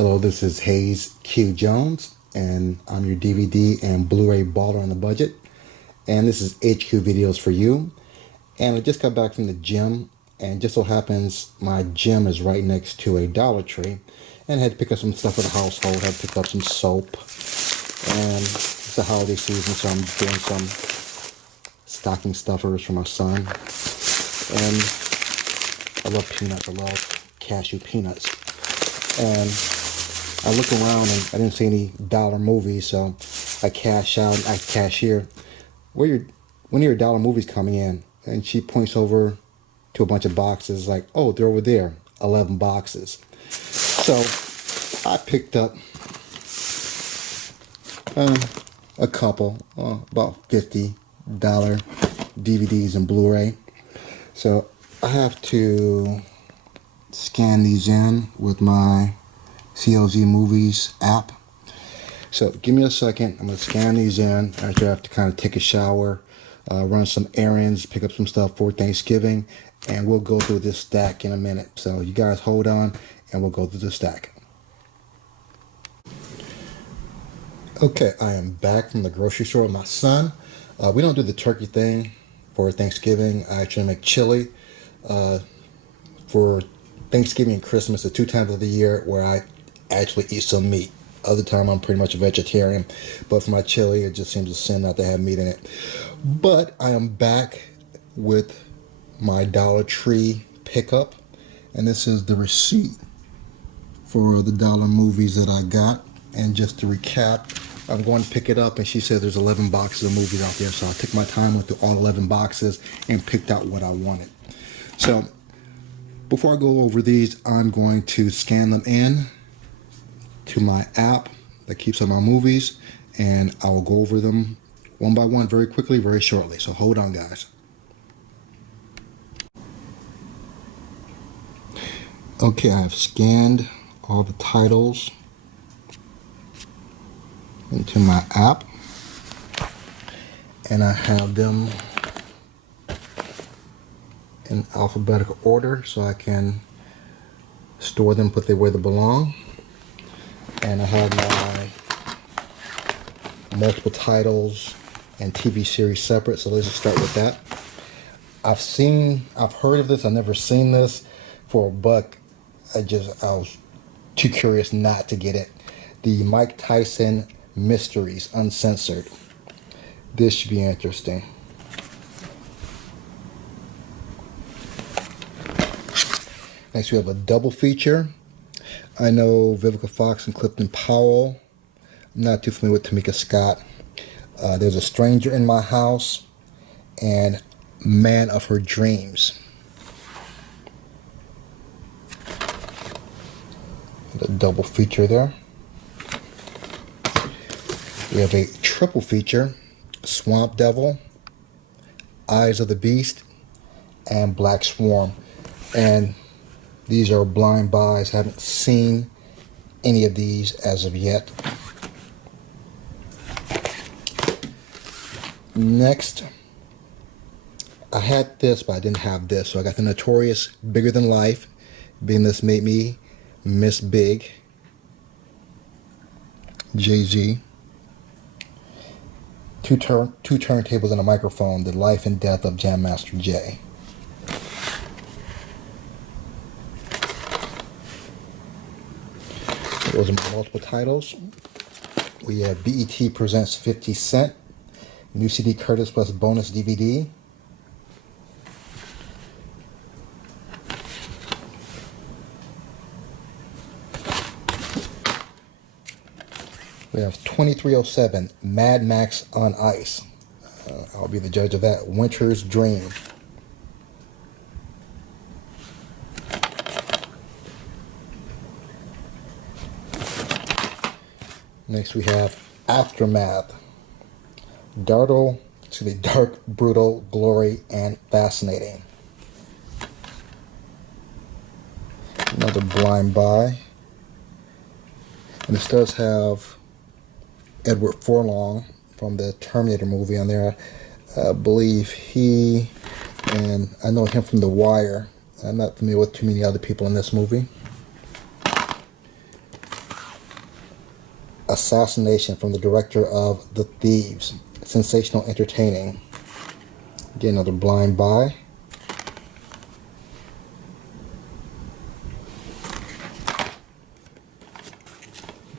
Hello, this is Hayes Q. Jones, and I'm your DVD and Blu-ray baller on the budget. And this is HQ Videos for you. And I just got back from the gym, and just so happens my gym is right next to a Dollar Tree. And I had to pick up some stuff for the household. I had to pick up some soap. And it's the holiday season, so I'm doing some stocking stuffers for my son. And I love peanuts. I love cashew peanuts. And I look around and I didn't see any dollar movies, so I cashier, when are your dollar movies coming in? And she points over to a bunch of boxes like, oh, they're over there, 11 boxes. So I picked up a couple, about $50 DVDs and Blu-ray. So I have to scan these in with my CLZ Movies app. So give me a second. I'm going to scan these in. After I have to kind of take a shower, run some errands, pick up some stuff for Thanksgiving, and we'll go through this stack in a minute. So you guys hold on and we'll go through the stack. Okay, I am back from the grocery store with my son. We don't do the turkey thing for Thanksgiving. I actually make chili. For Thanksgiving and Christmas, the two times of the year where I actually eat some meat. Other time I'm pretty much a vegetarian, but for my chili it just seems a sin not to have meat in it. But I am back with my Dollar Tree pickup, and this is the receipt for the dollar movies that I got. And just to recap, I'm going to pick it up, and she said there's 11 boxes of movies out there, so I took my time, went through all 11 boxes and picked out what I wanted. So before I go over these, I'm going to scan them in to my app that keeps all my movies, and I will go over them one by one very quickly, very shortly. So hold on, guys. Okay, I have scanned all the titles into my app, and I have them in alphabetical order so I can store them, put them where they belong. And I have my multiple titles and TV series separate, so let's just start with that. I've heard of this, I've never seen this. For a buck, I was too curious not to get it. The Mike Tyson Mysteries Uncensored. This should be interesting. Next we have a double feature. I know Vivica Fox and Clifton Powell. I'm not too familiar with Tamika Scott. There's a Stranger in My House and Man of Her Dreams. The double feature there. We have a triple feature, Swamp Devil, Eyes of the Beast, and Black Swarm. And these are blind buys. Haven't seen any of these as of yet. Next, I had this, but I didn't have this. So I got the Notorious Bigger Than Life. Being this made me miss Big. Jay-Z. Two turntables and a microphone. The Life and Death of Jam Master Jay. Those are my multiple titles. We have BET Presents 50 Cent, New CD Curtis plus bonus DVD. We have 2307, Mad Max on Ice. I'll be the judge of that. Winter's Dream. Next we have Aftermath. Dark, brutal, glory, and fascinating. Another blind buy. And this does have Edward Furlong from the Terminator movie on there. I believe he, and I know him from The Wire. I'm not familiar with too many other people in this movie. Assassination from the director of The Thieves. Sensational, entertaining. Get another blind buy.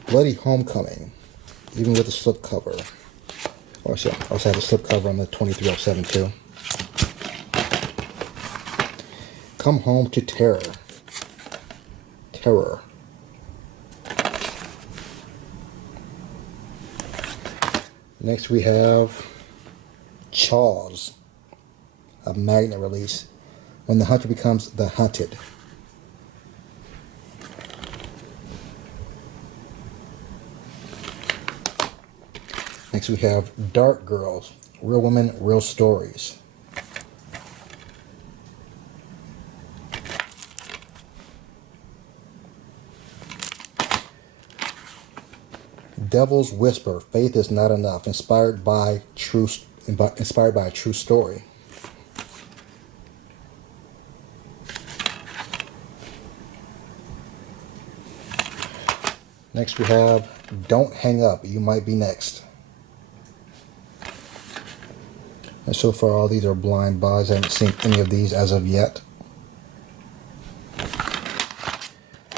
Bloody Homecoming, even with the slipcover. Oh, shit. I also have the slipcover on the 2307 too. Come Home to Terror. Terror. Next we have Jaws, a magnet release. When the hunter becomes the hunted. Next we have Dark Girls, Real Women, Real Stories. Devil's Whisper, Faith is Not Enough, inspired by a true story. Next we have Don't Hang Up, You Might Be Next. And so far all these are blind buys. I haven't seen any of these as of yet.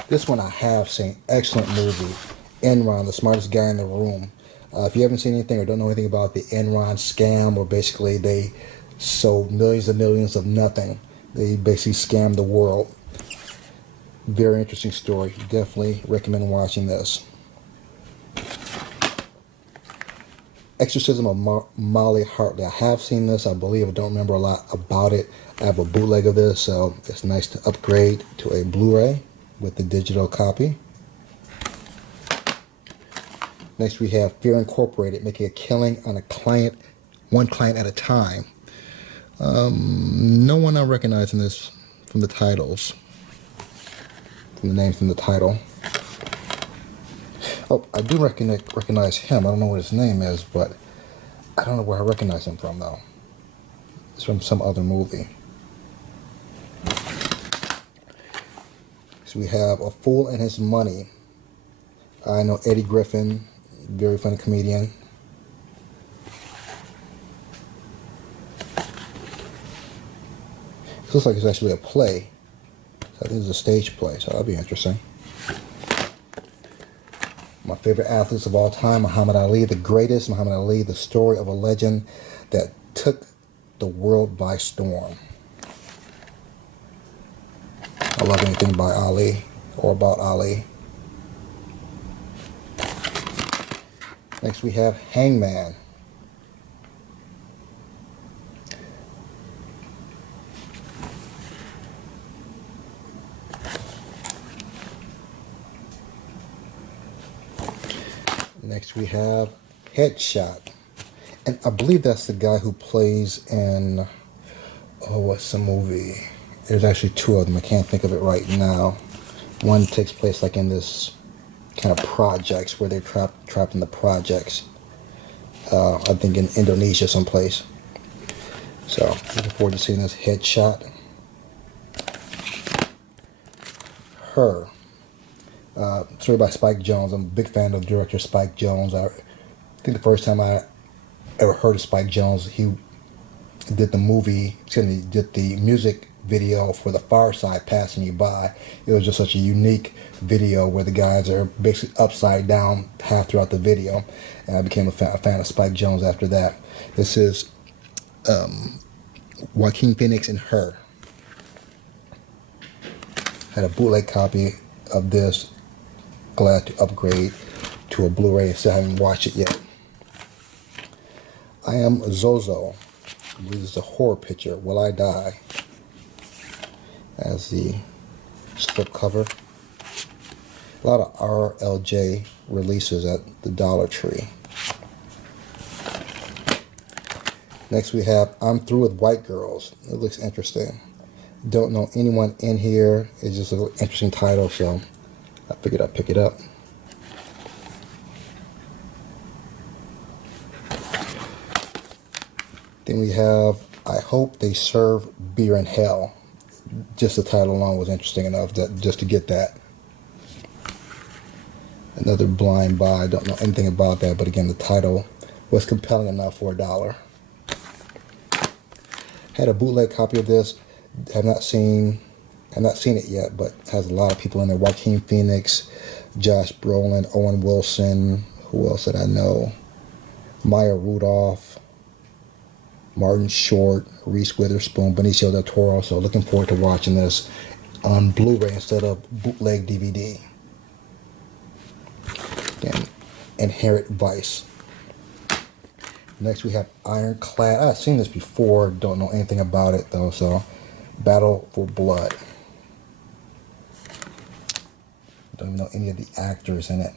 This one I have seen. Excellent movie. Enron, the smartest guy in the room. If you haven't seen anything or don't know anything about the Enron scam, where basically they sold millions and millions of nothing. They basically scammed the world. Very interesting story. Definitely recommend watching this. Exorcism of Molly Hartley. I have seen this. I believe I don't remember a lot about it. I have a bootleg of this, so it's nice to upgrade to a Blu-ray with the digital copy. Next we have Fear Incorporated, making a killing on one client at a time. No one I'm recognizing this from the titles, from the names in the title. Oh, I do recognize him. I don't know what his name is, but I don't know where I recognize him from though. It's from some other movie. So we have A Fool and His Money. I know Eddie Griffin. Very funny comedian. It looks like it's actually a play. So this is a stage play, so that'll be interesting. My favorite athletes of all time, Muhammad Ali, the greatest. Muhammad Ali, the story of a legend that took the world by storm. I love anything by Ali or about Ali. Next we have Hangman. Next we have Headshot. And I believe that's the guy who plays in, oh, what's the movie? There's actually two of them. I can't think of it right now. One takes place like in this kind of projects where they're trapped in the projects. I think in Indonesia someplace. So looking forward to seeing this. Headshot. Her. Story by Spike Jonze. I'm a big fan of director Spike Jonze. I think the first time I ever heard of Spike Jonze, he did the music video for The Far Side, Passing You By. It was just such a unique video where the guys are basically upside down half throughout the video, and I became a fan of Spike Jonze after that. This is Joaquin Phoenix and Her. Had a bootleg copy of this. Glad to upgrade to a Blu-ray. Still haven't watched it yet. I Am Zozo. This is a horror picture. Will I Die? As the slip cover. A lot of RLJ releases at the Dollar Tree. Next we have I'm Through with White Girls. It looks interesting. Don't know anyone in here. It's just an interesting title, so I figured I'd pick it up. Then we have I Hope They Serve Beer in Hell. Just the title alone was interesting enough just to get that. Another blind buy. Don't know anything about that, but again, the title was compelling enough for $1. Had a bootleg copy of this. Have not seen it yet, but has a lot of people in there. Joaquin Phoenix, Josh Brolin, Owen Wilson. Who else did I know? Maya Rudolph, Martin Short, Reese Witherspoon, Benicio del Toro. So looking forward to watching this on Blu-ray instead of bootleg DVD. Again, Inherent Vice. Next we have Ironclad. I've seen this before, don't know anything about it though, so Battle for Blood. Don't even know any of the actors in it.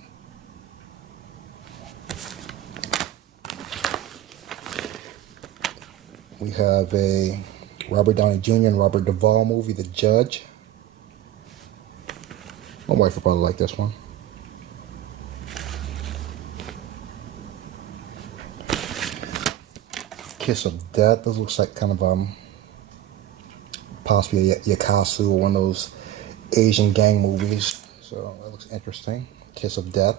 We have a Robert Downey Jr. and Robert Duvall movie, The Judge. My wife will probably like this one. Kiss of Death. This looks like kind of possibly a Yakuza or one of those Asian gang movies. So that looks interesting. Kiss of Death.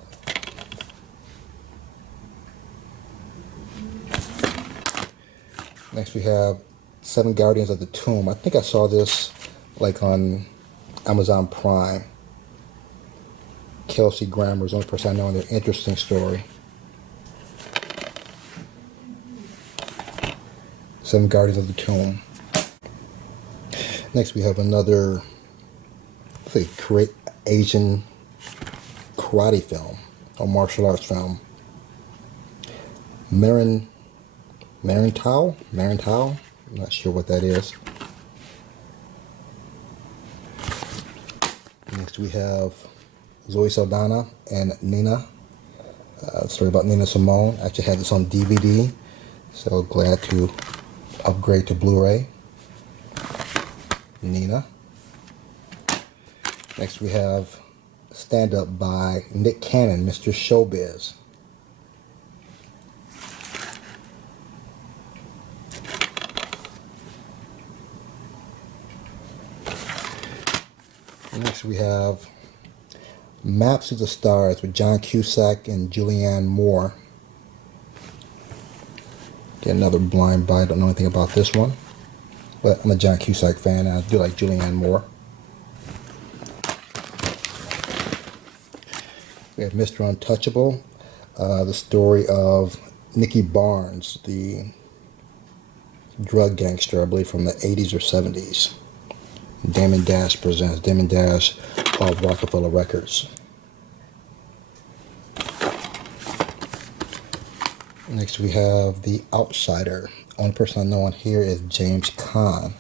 Next we have Seven Guardians of the Tomb. I think I saw this like on Amazon Prime. Kelsey Grammer is the only person I know in their interesting story. Seven Guardians of the Tomb. Next we have another, Asian karate film or martial arts film. Marantau? I'm not sure what that is. Next we have Zoe Saldana and Nina. Story about Nina Simone. I actually had this on DVD, so glad to upgrade to Blu-ray. Nina. Next we have Stand Up by Nick Cannon, Mr. Showbiz. Next we have Maps to the Stars with John Cusack and Julianne Moore. Get another blind buy. I don't know anything about this one, but I'm a John Cusack fan and I do like Julianne Moore. We have Mr. Untouchable, the story of Nicky Barnes, the drug gangster, I believe from the 80s or 70s. Damon Dash presents. Damon Dash of Rockefeller Records. Next we have The Outsider. Only person I know on here is James Caan.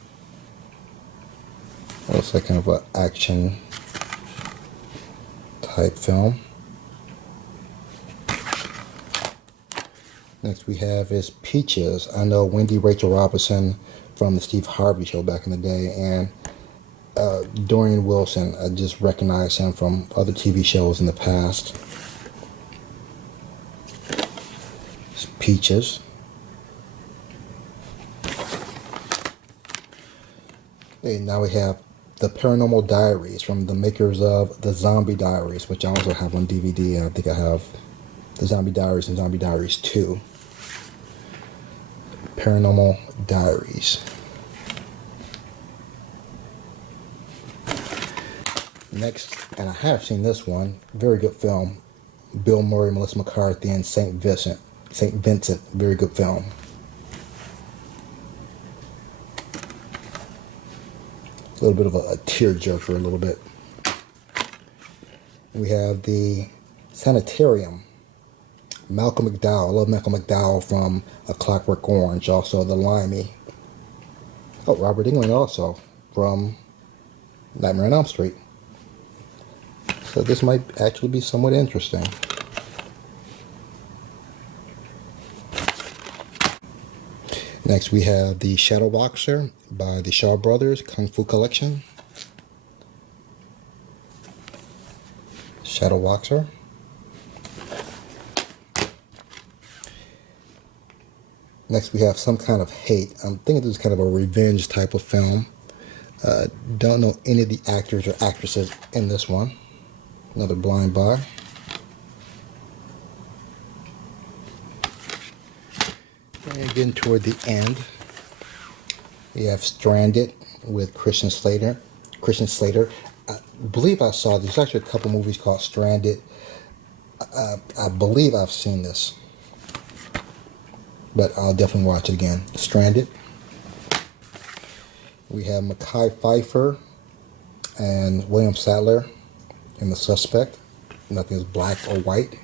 Looks like kind of an action type film. Next we have is Peaches. I know Wendy Rachel Robinson from the Steve Harvey Show back in the day, and Dorian Wilson. I just recognize him from other TV shows in the past. It's Peaches. Okay, now we have The Paranormal Diaries from the makers of The Zombie Diaries, which I also have on DVD, and I think I have The Zombie Diaries and Zombie Diaries 2. Paranormal Diaries. Next, and I have seen this one, very good film. Bill Murray, Melissa McCarthy, and St. Vincent. Very good film. A little bit of a tearjerker, a little bit. We have The Sanitarium. Malcolm McDowell. I love Malcolm McDowell from A Clockwork Orange. Also The Limey. Oh, Robert Englund also from Nightmare on Elm Street. So this might actually be somewhat interesting. Next we have The Shadow Boxer by the Shaw Brothers Kung Fu Collection. Shadow Boxer. Next we have Some Kind of Hate. I'm thinking this is kind of a revenge type of film. Don't know any of the actors or actresses in this one. Another blind buy. And getting toward the end, we have Stranded with Christian Slater. I believe I saw there's actually a couple movies called Stranded. I believe I've seen this, but I'll definitely watch it again. Stranded. We have Mekhi Phifer and William Sadler in The Suspect. Nothing is black or white.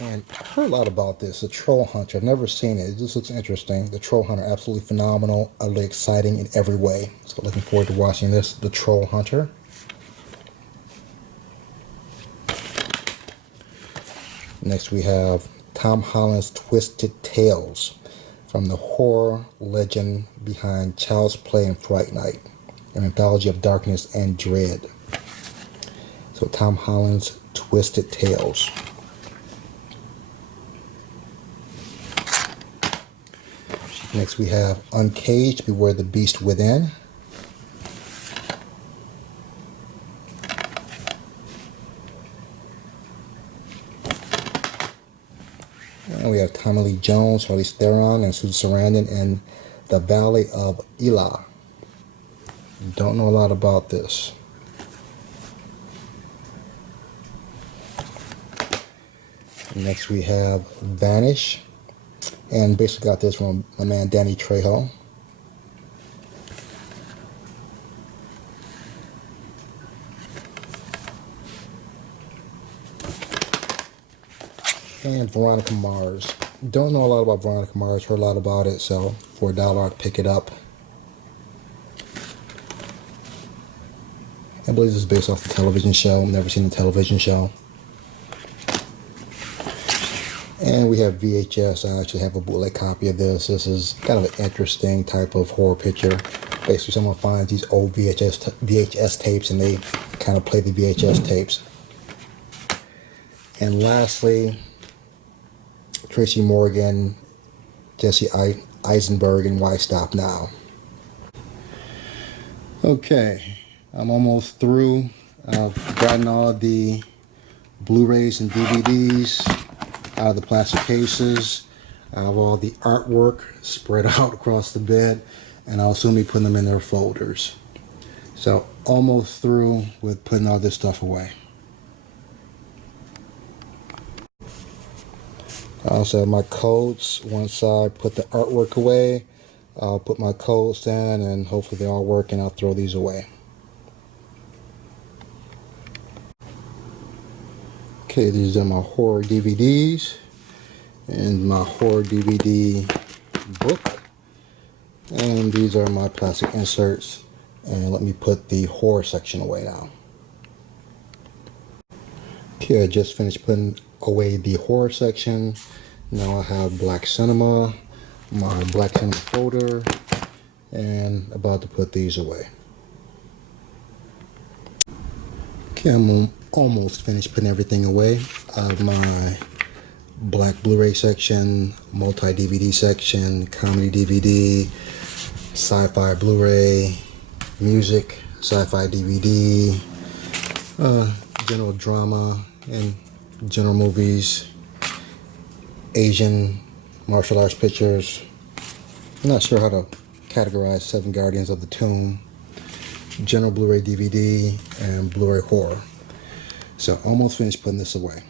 And I heard a lot about this, The Troll Hunter. I've never seen it. It just looks interesting. The Troll Hunter, absolutely phenomenal, utterly exciting in every way. So looking forward to watching this, The Troll Hunter. Next we have Tom Holland's Twisted Tales, from the horror legend behind Child's Play and Fright Night, an anthology of darkness and dread. So Tom Holland's Twisted Tales. Next we have Uncaged, Beware the Beast Within. And we have Tommy Lee Jones, Charlize Theron, and Susan Sarandon in The Valley of Elah. Don't know a lot about this. Next we have Vanish, and basically got this from my man Danny Trejo. And Veronica Mars. Don't know a lot about Veronica Mars, heard a lot about it, so for $1 I'd pick it up. I believe this is based off the television show. Never seen the television show. And we have VHS. I actually have a bootleg copy of this. This is kind of an interesting type of horror picture. Basically, someone finds these old VHS tapes and they kind of play the VHS tapes. And lastly, Tracy Morgan, Jesse Eisenberg, and Why Stop Now. Okay, I'm almost through. I've gotten all the Blu-rays and DVDs out of the plastic cases. I have all the artwork spread out across the bed, and I'll soon be putting them in their folders. So almost through with putting all this stuff away. I also have my coats. Once I put the artwork away, I'll put my coats in, and hopefully they all work, and I'll throw these away. Okay, these are my horror DVDs and my horror DVD book. And these are my plastic inserts. And let me put the horror section away now. Okay, I just finished putting away the horror section. Now I have Black Cinema, my Black Cinema folder, and about to put these away. Okay, I'm almost finished putting everything away. I have my black Blu-ray section, multi-DVD section, comedy DVD, sci-fi Blu-ray, music, sci-fi DVD, general drama and general movies, Asian martial arts pictures. I'm not sure how to categorize Seven Guardians of the Tomb, general Blu-ray DVD, and Blu-ray horror. So almost finished putting this away.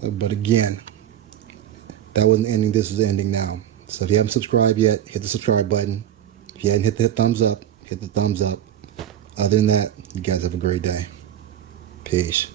But again, that wasn't ending, this is ending now. So if you haven't subscribed yet, hit the subscribe button. If you hadn't hit the thumbs up, hit the thumbs up. Other than that, you guys have a great day. Peace.